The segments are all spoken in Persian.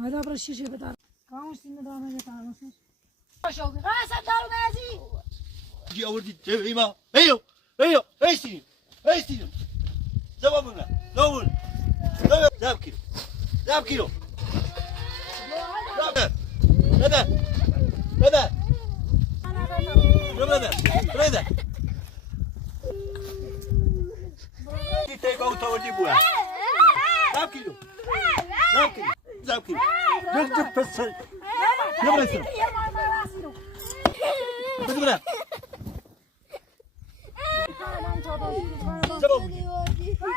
هذا برا الشيشة بدار كاموس سنة دامه يتعامل ما شو قال قاسم دارو نازي جي أوردي تبعيما أيو أيو أيسين أيسين زوامنا زوامنا زاب كيلو زاب كيلو زاب هذا هذا هذا هذا تيجي أو تودي بوها زاب كيلو زاب كيلو زاب كيلو جد بس يلا يسوي بدنا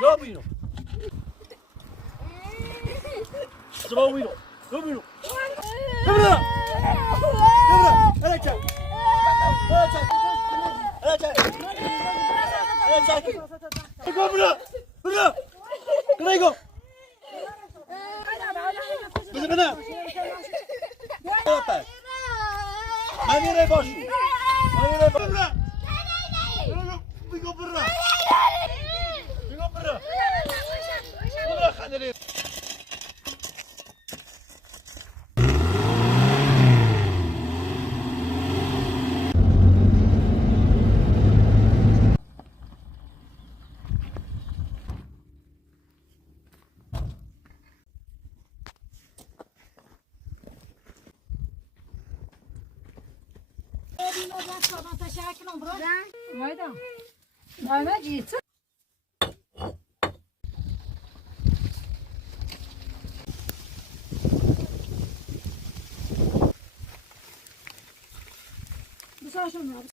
زبابينو زبابينو زبابينو بدنا بدنا أنا جاي أنا جاي أنا جاي أنا جاي بدنا بدنا كريجو بدنا ماني ريباشو ماني ريباشو بيجو برا بيجو برا برا خليني ما جيت بس عشان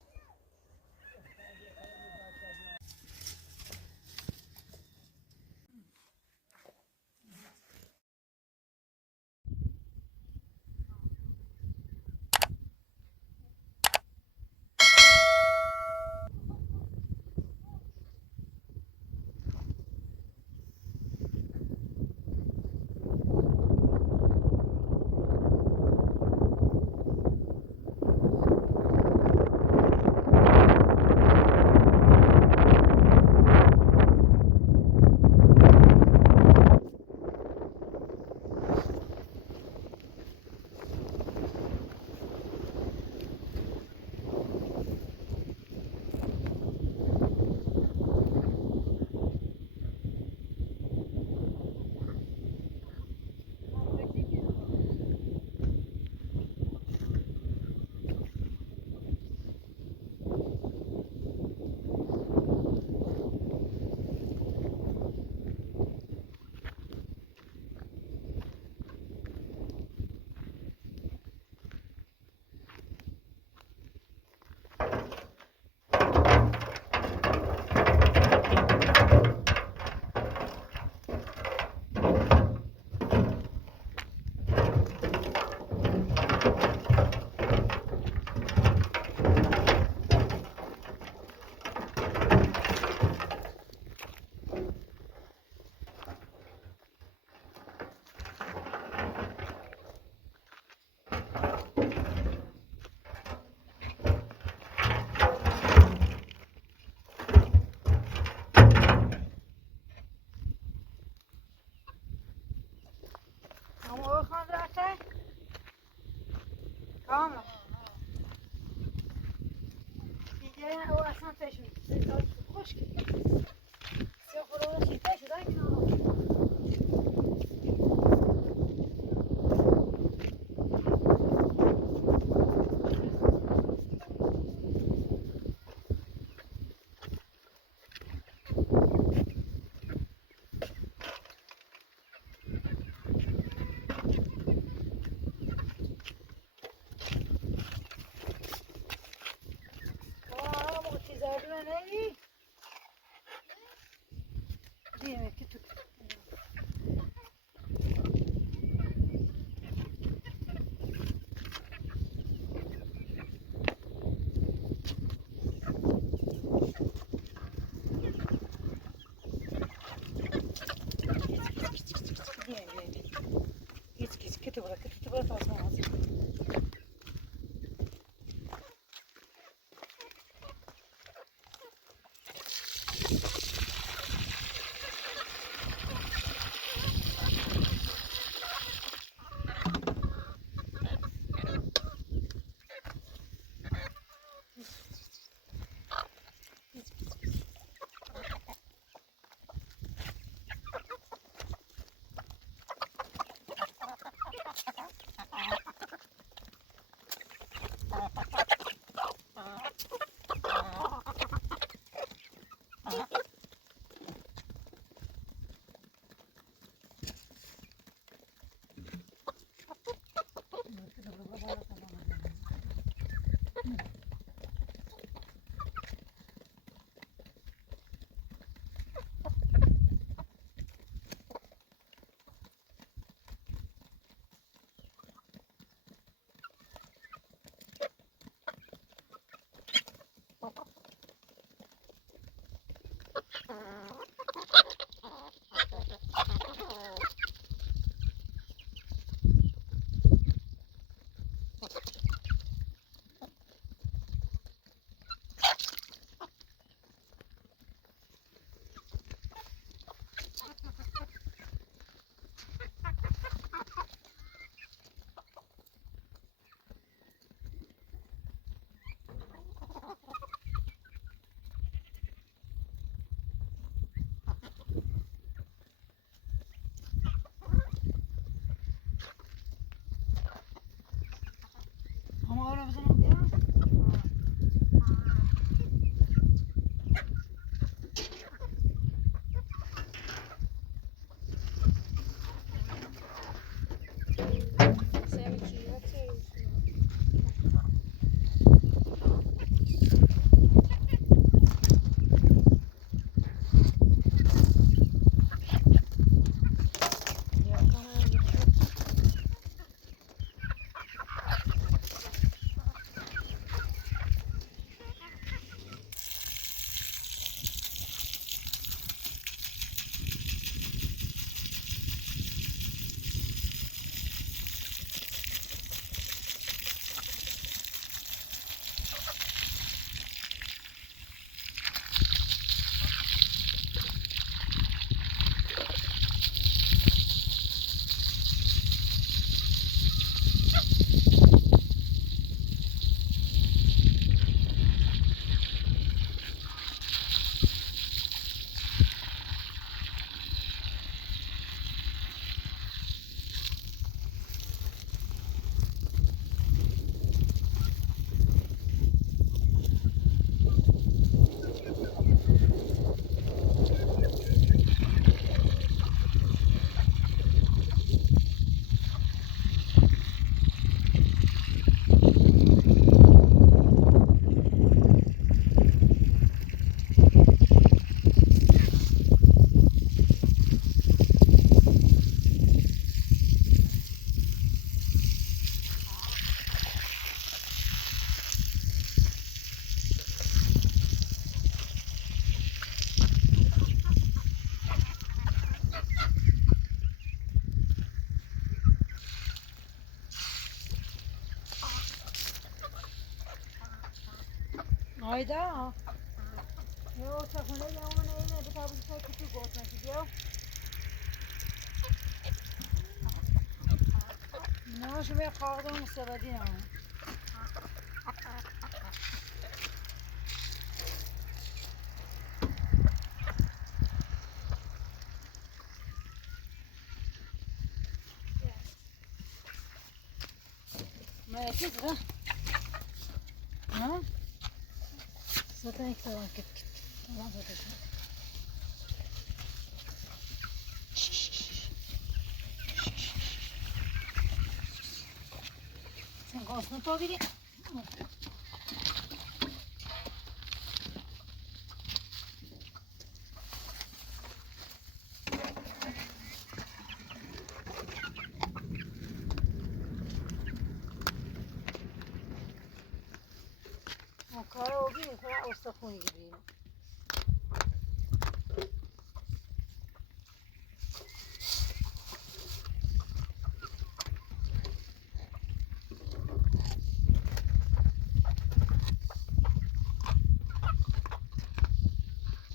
كامران دیگه او اصلا فشون زیاد خوش کرد سه خورده چی فشون داری Hayda. Ya ortakhona ya ona yine bir tabi şey küçük olsun gidiyor. Ne şu bir kağıdın sebedi yani. Merak ha? Ha? Zaten ilk taraf git. Tamam zaten. Sen kosunu tobiri. Kara oldu mu? Kara ostafon gibi.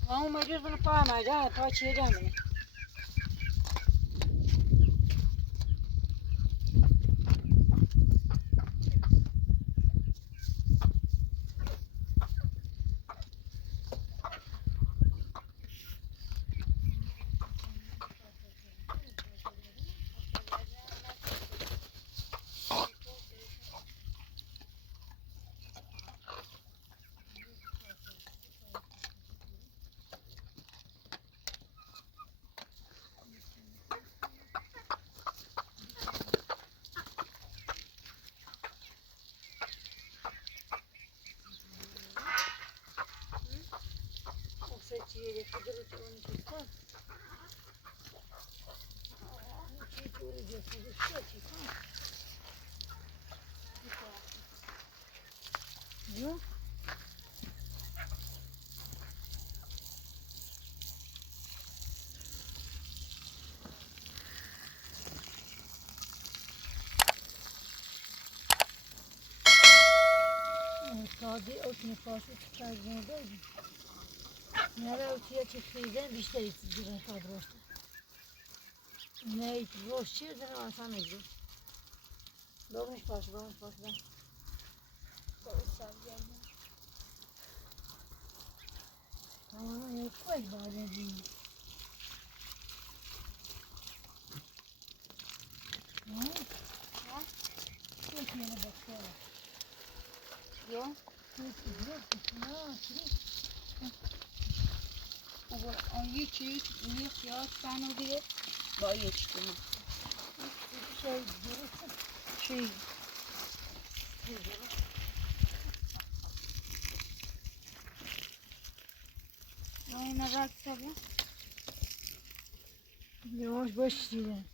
Ama mecbur bunu pahamayacağım. Paçayacağım bunu. Seçiyle kudurut onu tutsan. Çiğ göreceğiz. Yok. Sade otunu fazla çıkardım. Nereye ötüye çıktıydı, bir şey bir kadrosta. Ne roş çirdin ama sen ne diyorsun? Doğmuş başı ben. Tamam, yok koy bari değil. Ne? Ha? Çok yere bakıyor. Yok. Yok. On yiyecek, ya sen o diye bayı çıktı. Şey görürsün. Şey. Ay nazar tabii. Yavaş baş diye.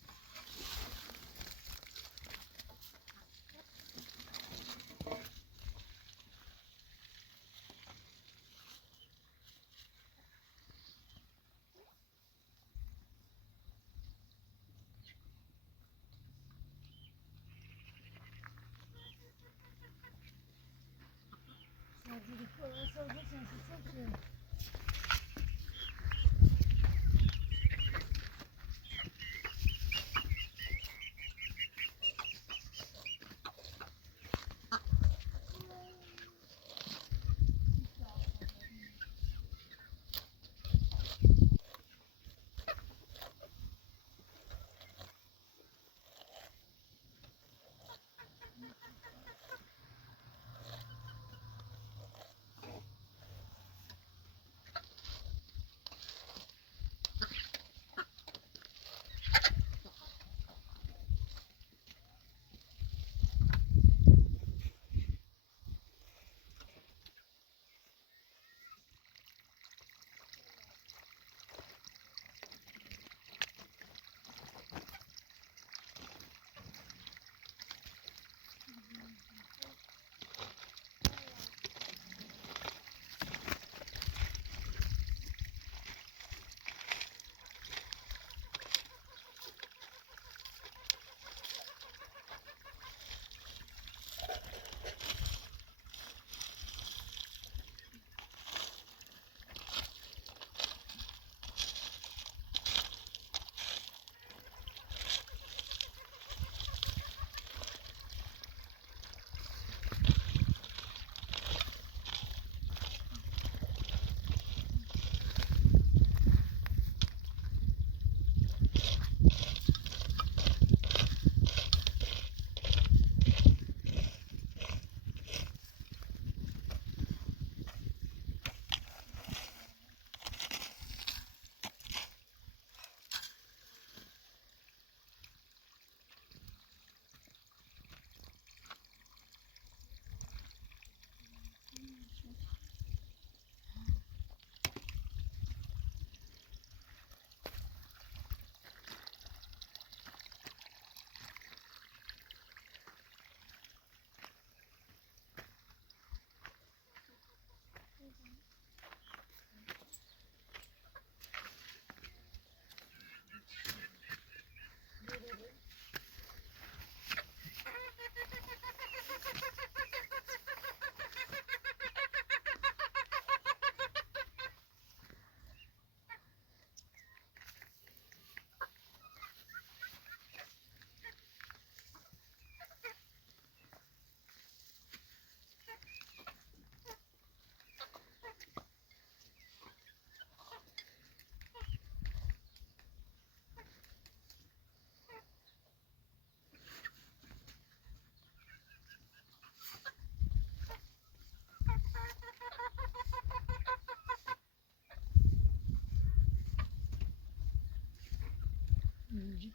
چی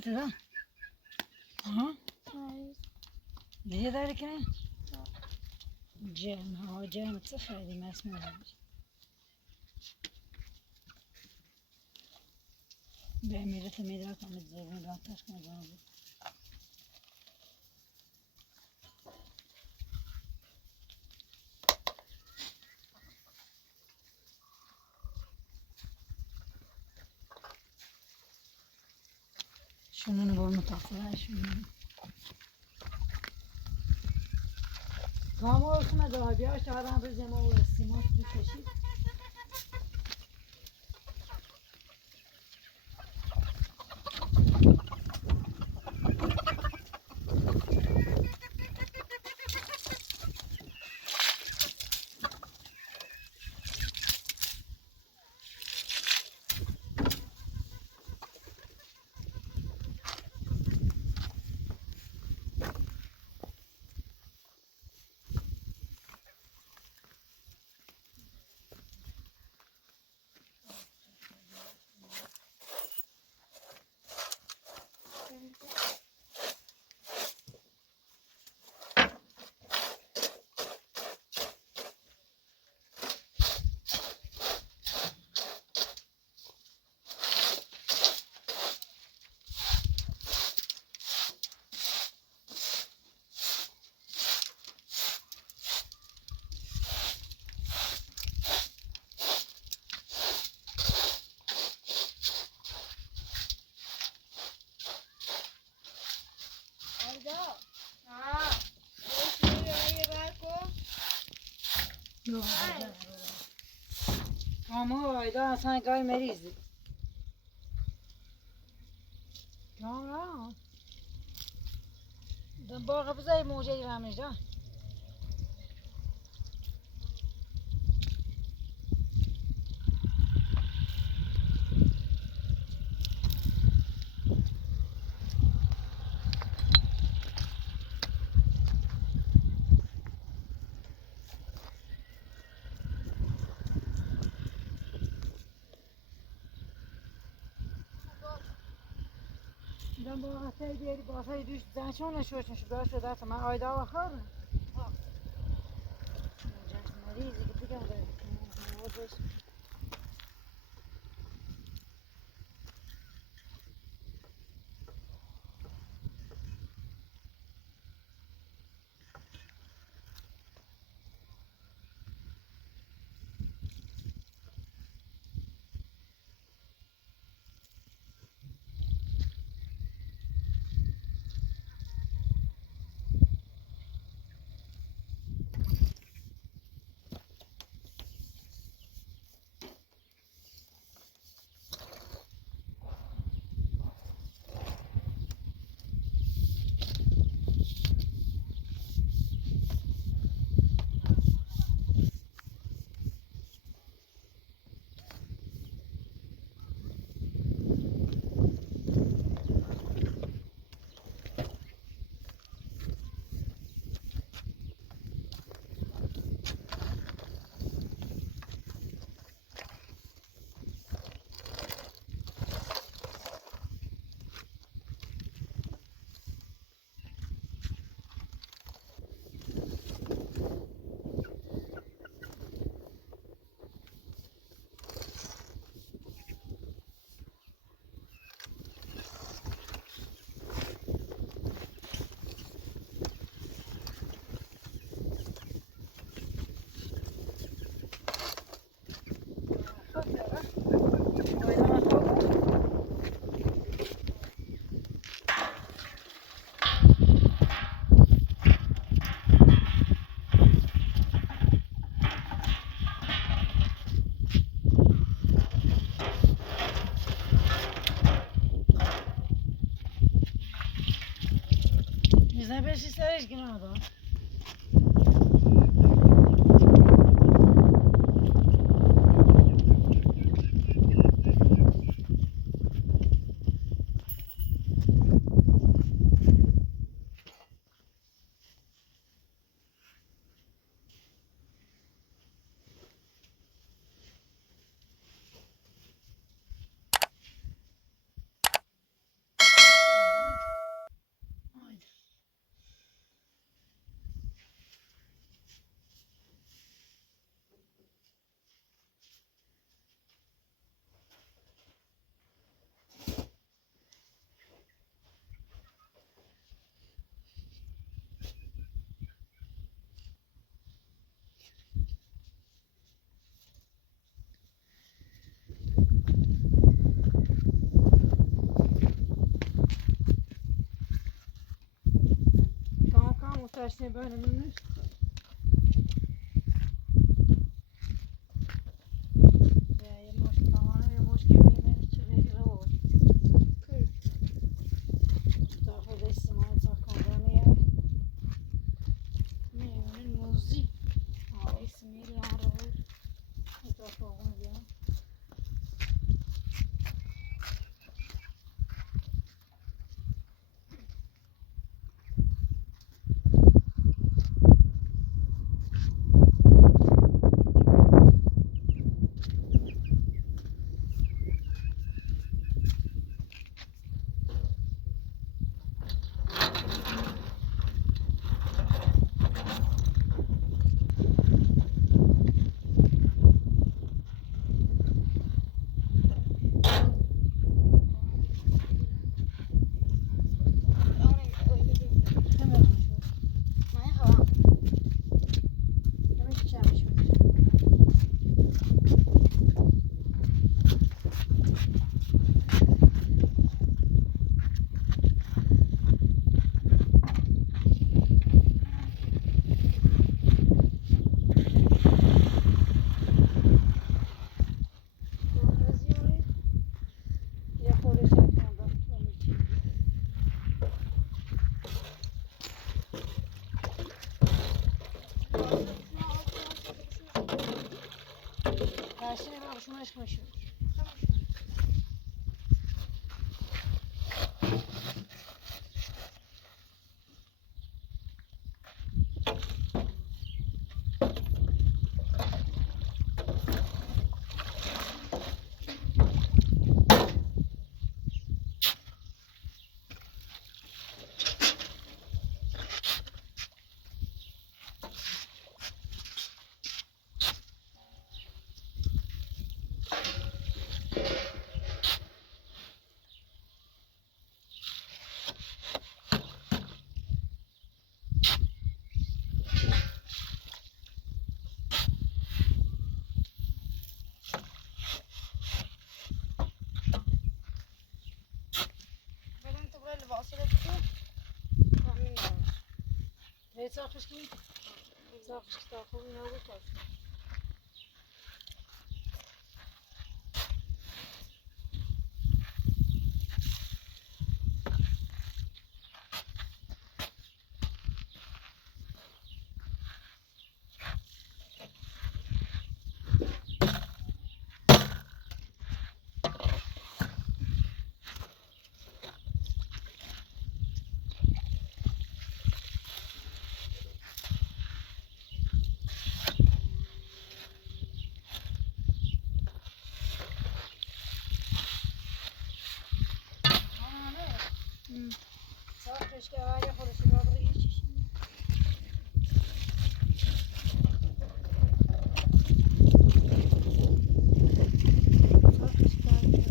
تو دا؟ دیگه داری کنه؟ جم چه خیلی مسموم میشه. به امیرت میدار کنم زبون را تش کنم. شنو با متأثره شنو. کام اوسم داربیاش دارم بزنم و سیمات میکشید. اما ایدا اصلا گای مریضی. کامران. دم باغ بزای موجه رامش دا. دم باغ تای بیاری باغای دوش زنشون نشوش باش شده تا من آیدا و خورم. موجه مریضی که دیگه موجه. Yüzüne beş isteriz ki ne oldu? Göstersin bölümünü. Yumuş tamam, yumuş gibi içeri olur. Daha da isimler takımlarını yer. Meyvenin muzi. İsmi yarı. Etrafı olunca. Şimdi bak şuna aşkına şu. Zakış ki, zakış ki takımı ne olur tabii. Zakış ki ağaca konuşuyor, babırı geçiyor şimdi. Zakış ki ağaca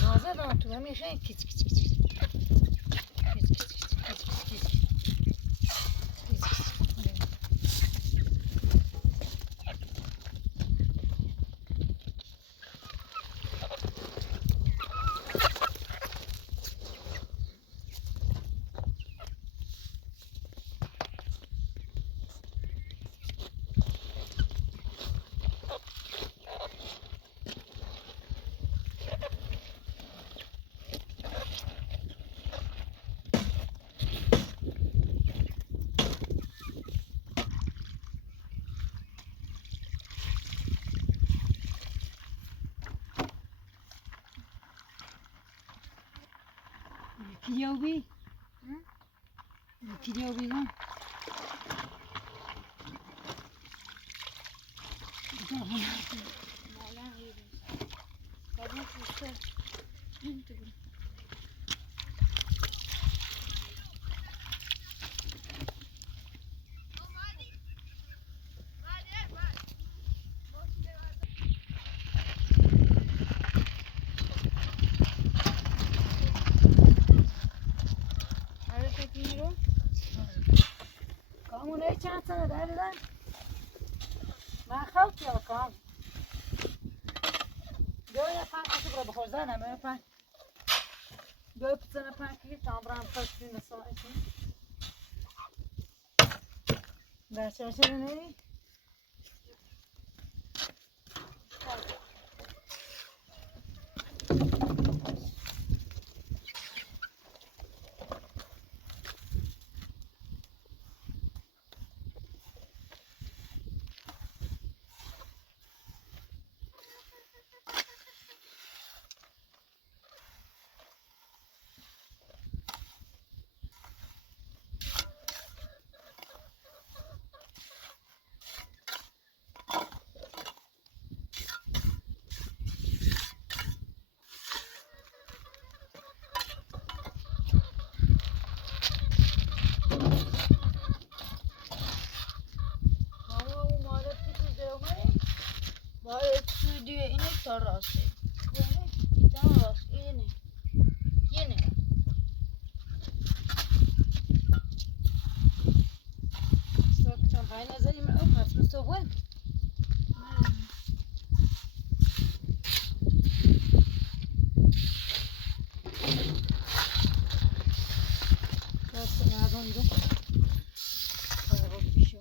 Gaza da otur, hemşe kiç kiç kiç. Kiç kiç kiç kiç kiç. پیلیو بی پیلیو بی گم کامون ای چند سنه دردن من خوت یا کام گویا پنج کسی برای بخور زنم ای پنج گویا پسنه پنج که کامران خوت نسایتی بچه هاشه نمیری Studio ini terus. Terus ini. Ini. كان هاي نزلي من أوقات مستوى بس هذا عنده هذا بيشو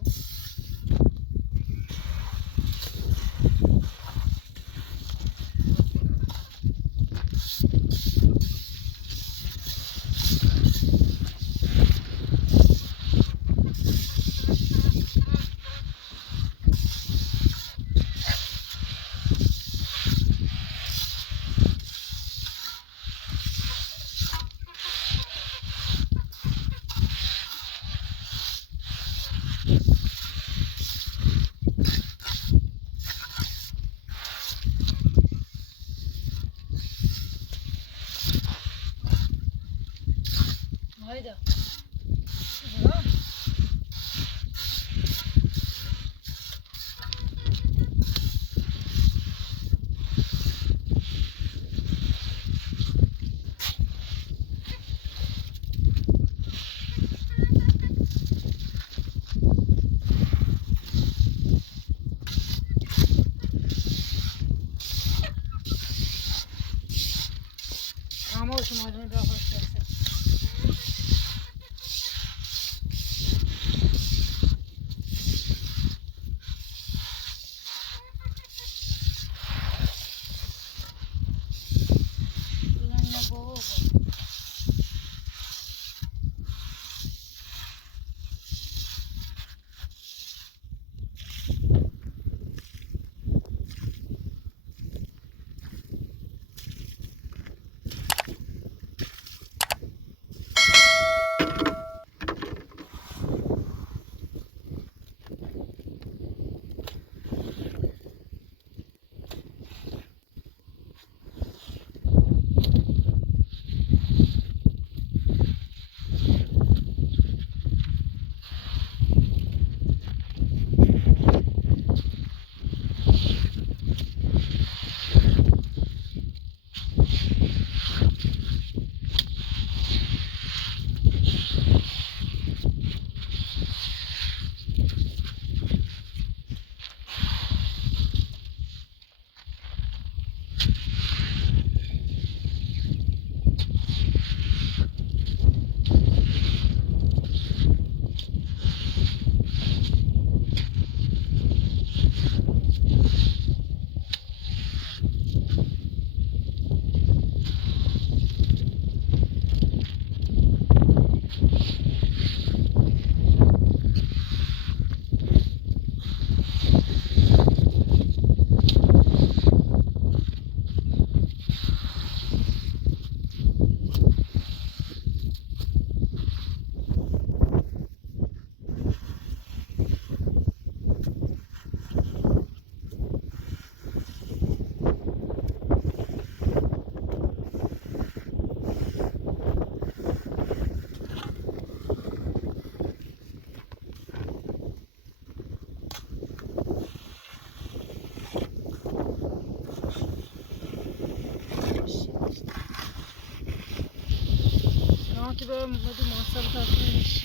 برو مدو محاسب تاکنیش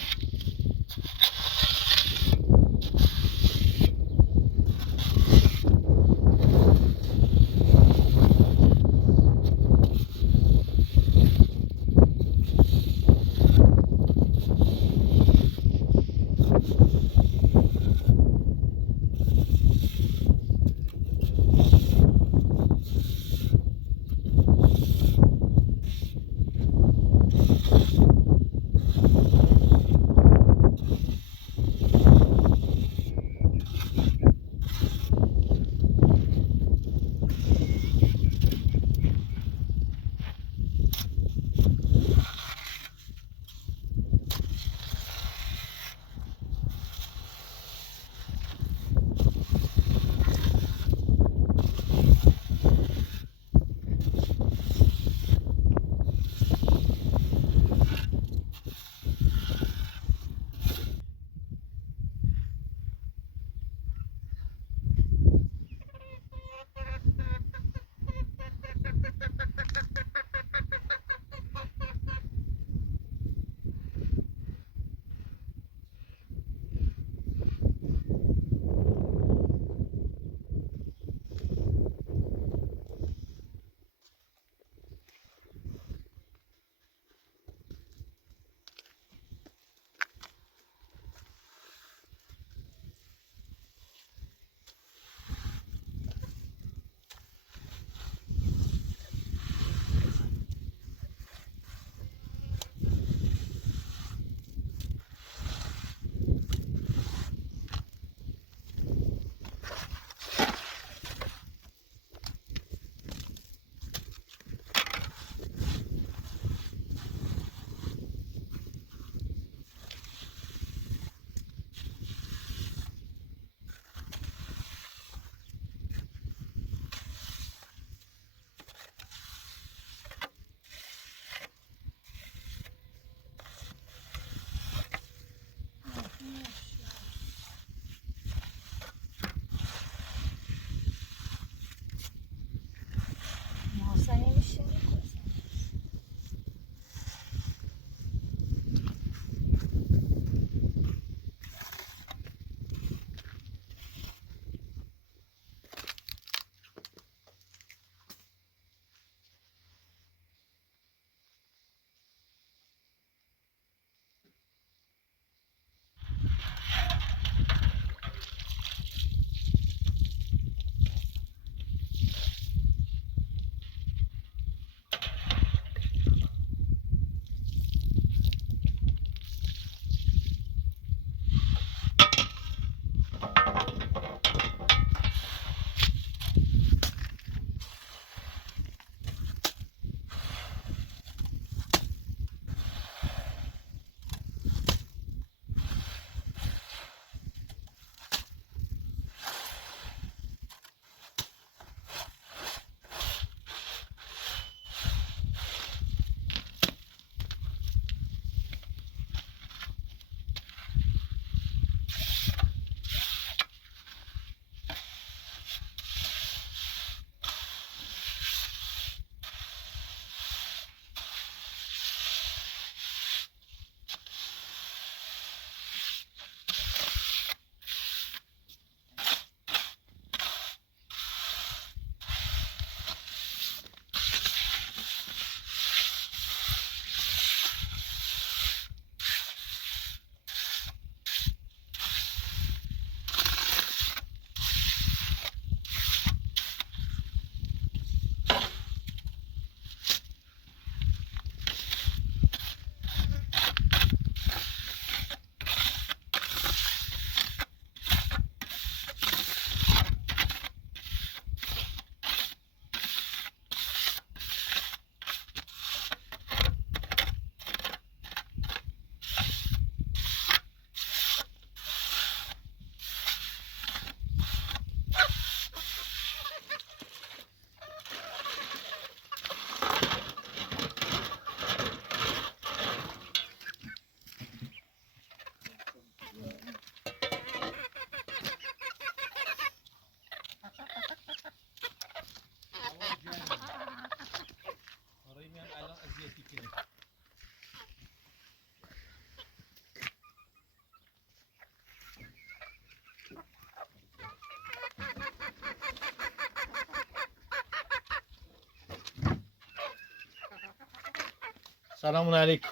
سلام علیکم.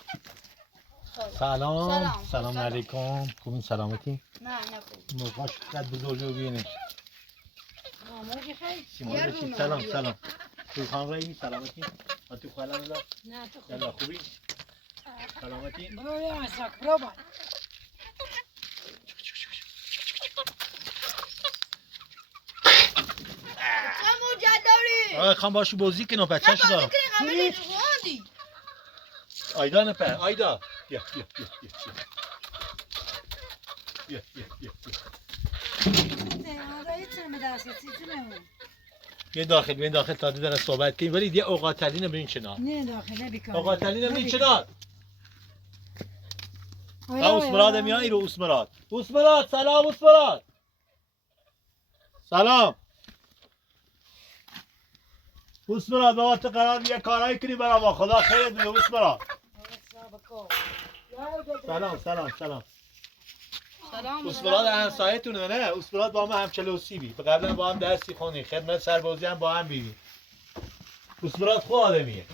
سلام. سلام علیکم. خوبین سلامتی؟ نه خوب. موقعش قد بزرگ بینه. موجی خیلی. سیمان بشید. سلام. توی خان رایی سلامتی؟ تو خاله ملا؟ نه تو خوب. یلا خوبی؟ سلامتی؟ برو یا مساک برو باید. چه موجد داری؟ خان باشی بازی کنم بچه شو دارم. آیدا نپر آیدا بیا بیا داخل تا داره صحبت کنیم ولی یه اوقاتلی نبرین چنار نه داخله بیکار اوقاتلی نبرین چنار اسمراد میایی رو اسمراد سلام اسمراد سلام اسمراد بابا تو قرار یه کارایی کنی برای ما خدا خیرت بده اسمراد سلام اسمراد همسایتونه نه اسمراد با ما همچلوسی بی به قبلا با هم درسی خونی خدمت سربازی هم با هم بیدی اسمراد خوب آدمیه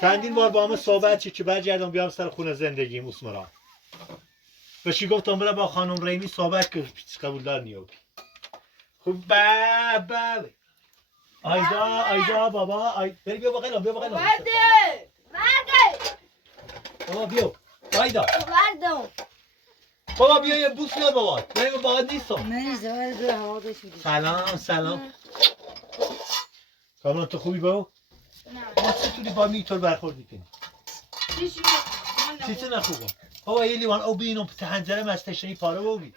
چندین بار با همه صحبت چی برگردم بیام سر خونه زندگیم اسمراد بشی گفتم برای با خانم ریمی صحبت که پیچ قبولدار نیوبی خوب بله آیدا بابا بری بیا بقیلم بابا بیا آیدا بابا بیا یه بوس بیاد بابا بریم با نیستم من زوال هوا بشودی سلام کامران تو خوبی بابا؟ نه ما چطوری با میتور برخوردی کنی؟ چیزی نخوبه بابا یه لیوان او بینم تهنجره مستشنی پاره بابی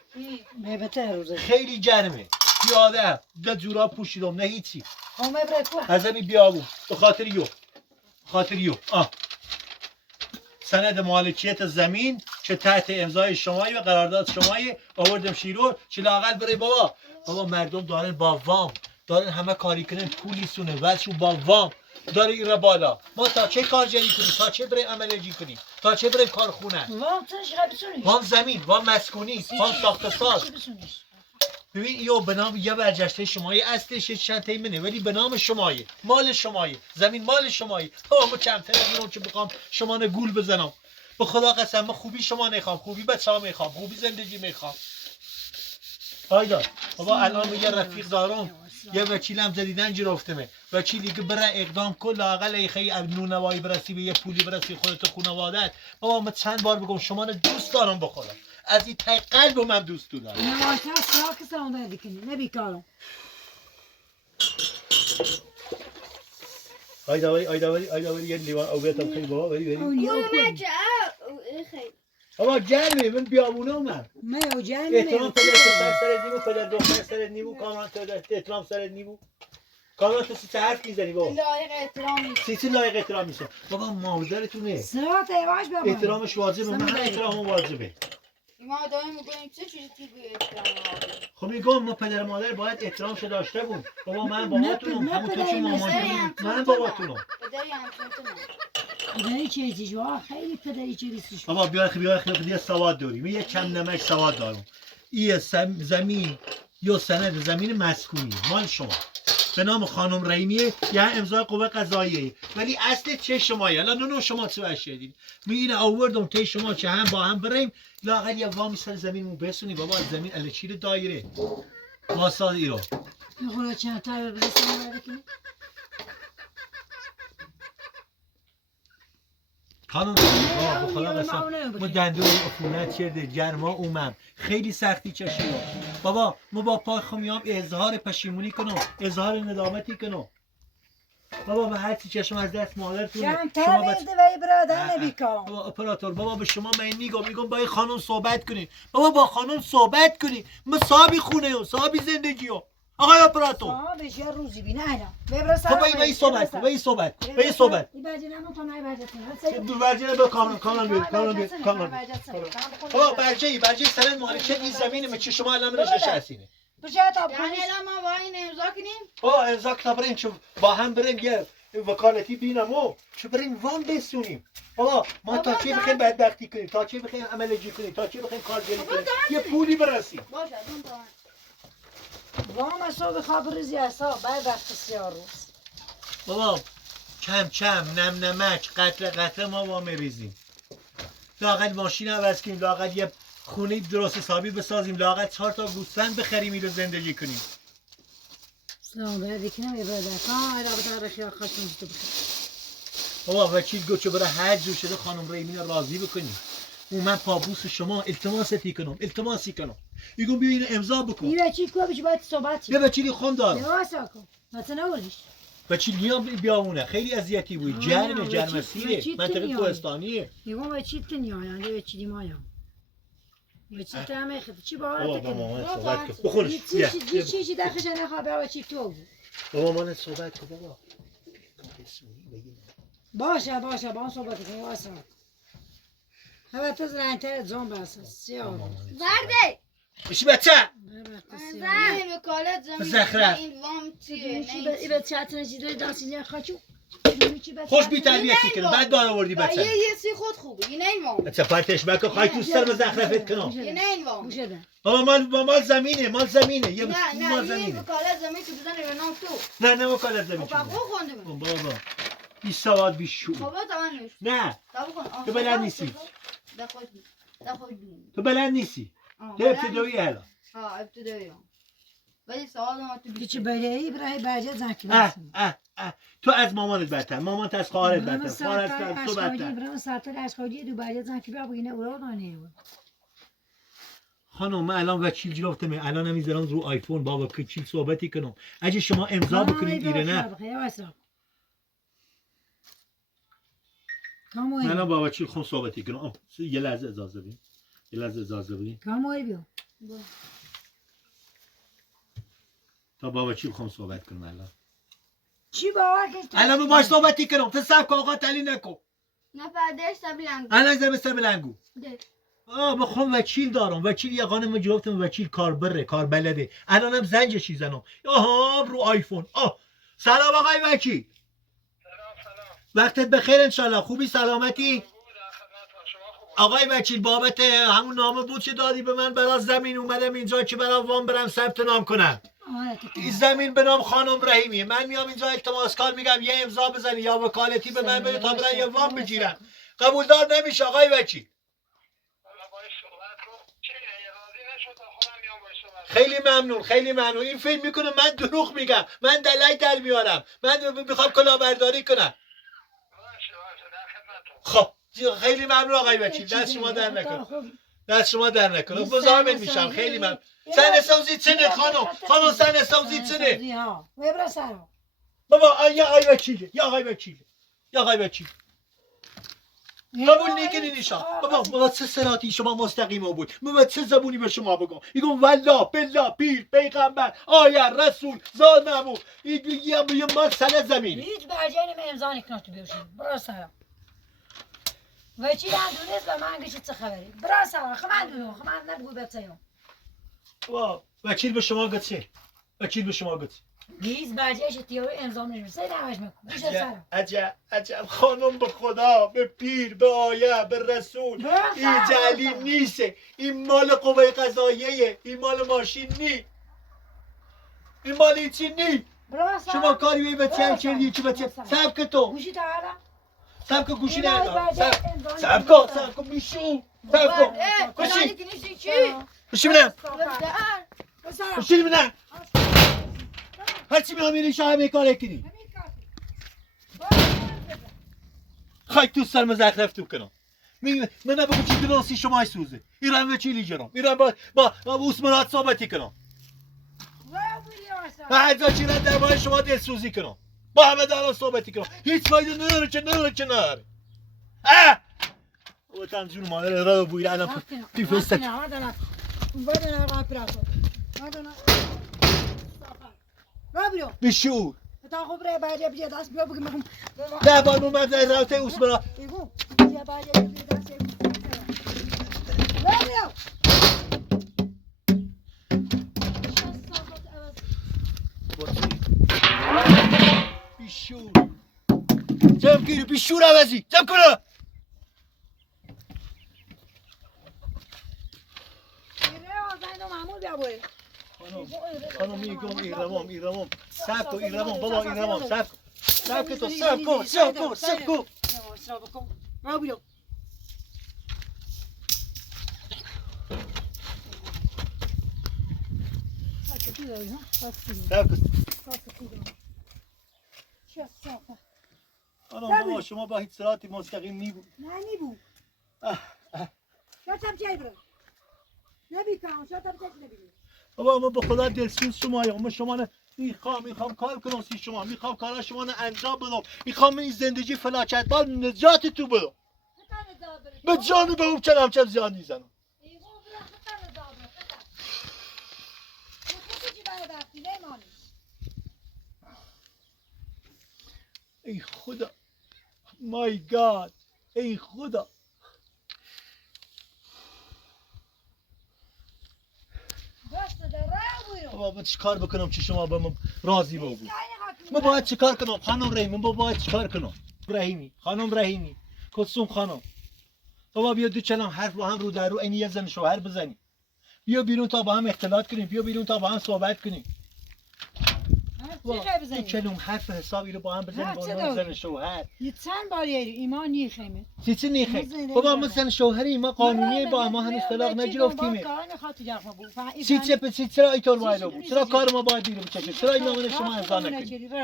بهتر روزه خیلی گرمه پیاده ده جورا پوشیدم نه هیچی همه برکوه ازمی بیابون به خاطر یو سند مالکیت زمین چه تحت امضای شمایی و قرارداد شمایی آوردم شیرور چه لاقل بره بابا مردم دارن با وام دارن همه کاری کنن پولی سونه واسه با وام داره این را بالا ما تا چه کارگری کنیم تا چه بریم عملیاتی کنیم تا چه بریم کارخونه وام تنش بسونیش وام زمین وام مسکونی وام ساخت ساز ببین ایو به نام یه برجسته شمایی اصلش چند تیمنه ولی به نام شمایی مال شمایی زمین مال شمایی ما کمتر از اینو که بخوام شما نه گول بزنم به خدا قسم من خوبی شما نمیخوام خوبی بچه‌ها میخوام خوبی زندگی میخوام آیدا بابا الان یه رفیق دارم یه وکیلم زدیدن گرفتمه وکیلی که بره اقدام کن لااقل ای خیلی نونوایی برسی به یه پولی برسی خودت خانواده‌ات بابا من چند بار بگم شما رو دوست دارم به خدا از این ته قلب من دوست دارم نه واسه ساک ساونده دیکنی نه بیکارم آیدا یه لیوان او بیاتم خیلی بابا بری بابا گرمه من بیابونه اومم من جرمه احترام پدر سرت نیمو پدر دختر سرت نیمو کامران احترام سرت نیمو کامران تو سی حرف میزنی بابا لایق احترام نیست سی لایق احترام میشه بابا مادرتونه ساعت ایواش بابا احترامش واجبه من احترامم واجبه ما دائم میگیم چه چیزی توی احترام خب میگم ما پدر مادر باید احترامش داشته بود بابا من باباتونم همونطور که مامانم من باباتونم پدری همچون پدری چیزیش واقعا خیلی پدری چیزیش بابا بیا یه سواد داری من یه کم نمک سواد دارم این زمین یا سند زمین مسکونی مال شما به نام خانم رحیمیه یا امضای قوه قضاییه ولی اصل چه شمایی الان نه شما چه اشیدین میگین آوردم ته شما چه هم با هم بریم لااقل یه وامی سر زمینمون بسونی بابا از زمین الچیر دایره واساد ایرو خدا چند تا برسونم برای خانم بابا خدا قسم ما دندون عفونت کرده گرما اومم خیلی سختی چشیدم بابا ما با پای خمیام اظهار پشیمونی کنم اظهار ندامتی کنم بابا به هر چی چشم از دست مادرتونه شما بس وی برادر نمیکام بابا اپراتور بابا به شما من میگم با این خانم صحبت کنین بابا با خانم صحبت کنین ما صاحب خونه و صاحب زندگی و آقای اپراتور صاحبش یه روزی بینه اینا ببرسا خب این صحبت این صحبت این بجنه من تو نه بجنه دو برجه به کامران بابا برجه سند مالکیت این زمینه چه شما الان رشش هستینه یعنی الان ما با این امضا کنیم با امضا کتاب بریم چه با هم بریم یه وکالتی بینمو چه بریم وام بسونیم بابا ما تا چه بخیم بدبختی کنیم تا چه بخیم عملجی کنیم تا چه بخیم کارگری کنیم یه پولی برسیم باشه اون تا وام صبح خواب روزی اصلا بعد وقت 3 روز بابا کم کم نم نمک قطره ما وامیریزیم. لااقل ماشین عوض کنیم، لااقل یه خونه درست حسابی بسازیم، لااقل 4 تا گوسفند بخریم اینو زندگی کنیم. سلام علیکم ابراهیم خان رابطه رخیا خشم تو بخیر. بابا وکیل گفت برای حج رو شده خانم ریمین راضی بکنیم. من پابوس شما التماسی کنم. میگم بیا اینو امضا بکن. این وکیل کو بچ باید صحبت یه وکیلی خون دارم. یواسا کن. مثلا نوریش. وکیل میام بیامونه خیلی اذیتی بود. جرم سیره. منطقه کوهستانیه. میگم وکیل تنیا یعنی وکیلی مایا. وکیل تامه خد چی باور بابا صحبت کن. بخونش. چی داخلش نخواه وکیل تو. بابا من صحبت کن بابا. باشه با صحبت کنیم واسه. هوا تو زنتر زوم بس سیاه. زرده بشی بچه. این وکالت زمین این وام چیه ای بچه اتن چیزای دستیه خاچو. خوش بی تربیتی کنم بعد دار آوردی بچه. یه سی خود خوبه این این وام. بچه پرتش بکن خواهی تو سر مزخرفت کنم. این این وام. بابا مال زمینه مال زمینه. یه مال زمینه. این وکالت زمین تو بزنی به نام تو. نه وکالت زمین. بابا خوندم. بابا بی سواد بی شعور. بابا تمام نیست. نه. تو بلد نیستی. دخوی. تو بلد نیستی. تو ابتدایی هلا. ابتدایی. ولی سوال ما تو چی بری برای برجه زنکی تو از مامانت بدتر، مامانت از خواهرت بدتر، خواهرت از تو بدتر. برام ساعت اشکالی دو برجه زنکی بیا بگینه اورا دانه. خانم من الان وکیل گرفتم، الان نمیذارم رو آیفون با وکیل صحبتی کنم. اگه شما امضا بکنید ایره نه. من با وکیل خون صحبتی کنم. یه لحظه اجازه بدین. کاموی بیو. تا با وکیل خون صحبت کنم الان. چی باور کردی؟ الان باش صحبتی کنم. تو صبر آقا تلی نکن. نه پرداش سبلنگو. الان زب بلنگو. بخوام وکیل دارم. وکیل یه خانم گرفتم وکیل کار بلده. الانم زنجش میزنم. رو آیفون. سلام آقای وکیل. وقتت بخیر انشالله. خوبی سلامتی؟ آقای وکیل بابت همون نامه بود که دادی به من برای زمین اومدم اینجا که برای وام برم ثبت نام کنم. این زمین به نام خانم رحیمیه. من میام اینجا التماس کار میگم یه امضا بزنی یا وکالتی به من بده تا برای یه وام بگیرم. قبولدار نمیشه آقای وکیل. خیلی ممنون. این فیلم میکنه من دروغ میگم. من دلای در میارم. من میخوام کلاهبرداری کنم. خب خیلی ممنون آقای وکیل. دست شما در نکنه. مزاحم میشم. خیلی ممنون. سن سوزی چنه خانم سن سوزی چنه. بابا یا آقای وکیل. قبول نکنین ایشان. بابا چه صراطی شما مستقیم بود. بابا چه زبونی به شما بگم. میگم والله بالله پیر پیغمبر آیه رسول زاد نبو. یه مال سر زمین. هیچ برجه نمی امضا نکنه تو بیوشیم. برو سلام. وکیل هم دونست و من گشت چه خبری. برو سلام. خمن دونو. خمن نبگو بچه‌ام. وکیل به شما گفت گیز برجهش تیاری امضا نمیشه. نماش میکنه. گوش سلام. عجب خانم به خدا به پیر به آیه به رسول این جعلی نیست. این مال قوه قضاییه. این مال ماشین نی. این مال هیچی نی. شما کاری به بچه کردی که بچه سبک تو گوشی تا حالا سبک گوشی نه سبک بیشو گوشی بینه هرچی می همیری شاه همه کاره کنی خواهی تو سر مزخرف تو کنم من نبگو چی دناسی شما سوزه ایران وچیلی جنم ایران با اوسمرات صحبتی کنم و هر جا چی رد درباره شما دلسوزی کنم با همه دارم صحبتی کنم هیچ فایده نداره که نداره او تنجون مادر را بویر الان پیفستک بشور نه بار مومد از راوته اوسمرا بیشور جمع گیری بیشور عوضی جمع کنه خانم میگم ایرمام سب کن ایرمام بابا ایرمام سب ساکت سب کن برو بیرون. ساکتی داری ها؟ ساکتی داری. چه صافه. آنم بابا شما با هیچ صراطی مستقیم نیبود. نه نیبود. شاتم چه برو. نبیکن شاتم چه نبیدی. بابا ما به خدا دلسوز شما ما شما نه میخوام کار کنم سی شما میخوام کارا شما رو انجام بدم میخوام این زندگی فلاکت بار نجات تو بدم به جان به اون چنم چه زیان میزنم ای خدا مای گاد ای خدا بابا چی کار بکنم چی شما به من راضی بود ما باید چی کار کنم خانم رحیمی ما باید چی کار کنم خانم رحیمی کلثوم خانم بابا بیا دو چنم حرف با هم رو در رو این یه زن شوهر بزنیم بیا بیرون تا با هم اختلاط کنیم بیا بیرون تا با هم صحبت کنیم دو کلم حرف حسابی رو با هم بزنیم با هم زن شوهر یه چند باری ایمان نیخیمه چی نیخه بابا ما زن شوهری ما قانونیه با ما هنوز طلاق نگرفتیم چرا اینطور باید بود چرا کار ما باید بیرون بچشه چرا این نامه شما امضا نکنیم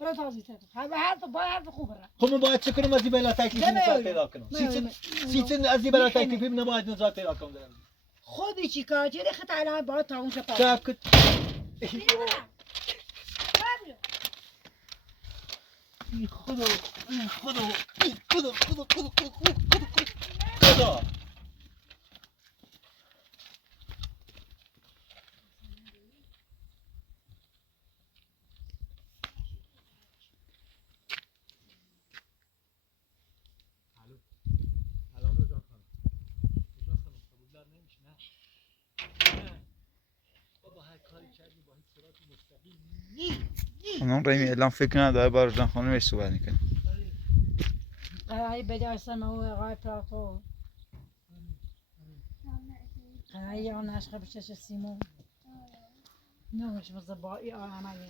برو تازی تازی حرف خوبه خب ما باید چه کنیم از این بلا تکلیفی نزاعت پیدا کنم سیچن از این بلا تکلیفی نباید نزاعت پیدا کنم خودی چی کار چه خط الان باید تا اون شپا ساکت ای خدا خانم رحیمی الان فکر نداره با رجان خانمش صحبت میکنه قراری بده اصلا او آقای پراتو قراری یا نشخه بشش سیمون نمیشه مثلا با ای عملی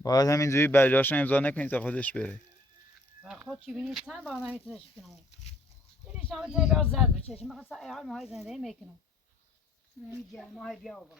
باید همینجوری برجاشو امضا نکنید تا خودش بره و خود چی بینید چند با نمیتونش کنم دیدی شما تایی باز زد بچش من خواستم ایحال ماهای زنده میکنم نمیگه ماهای بیا بابا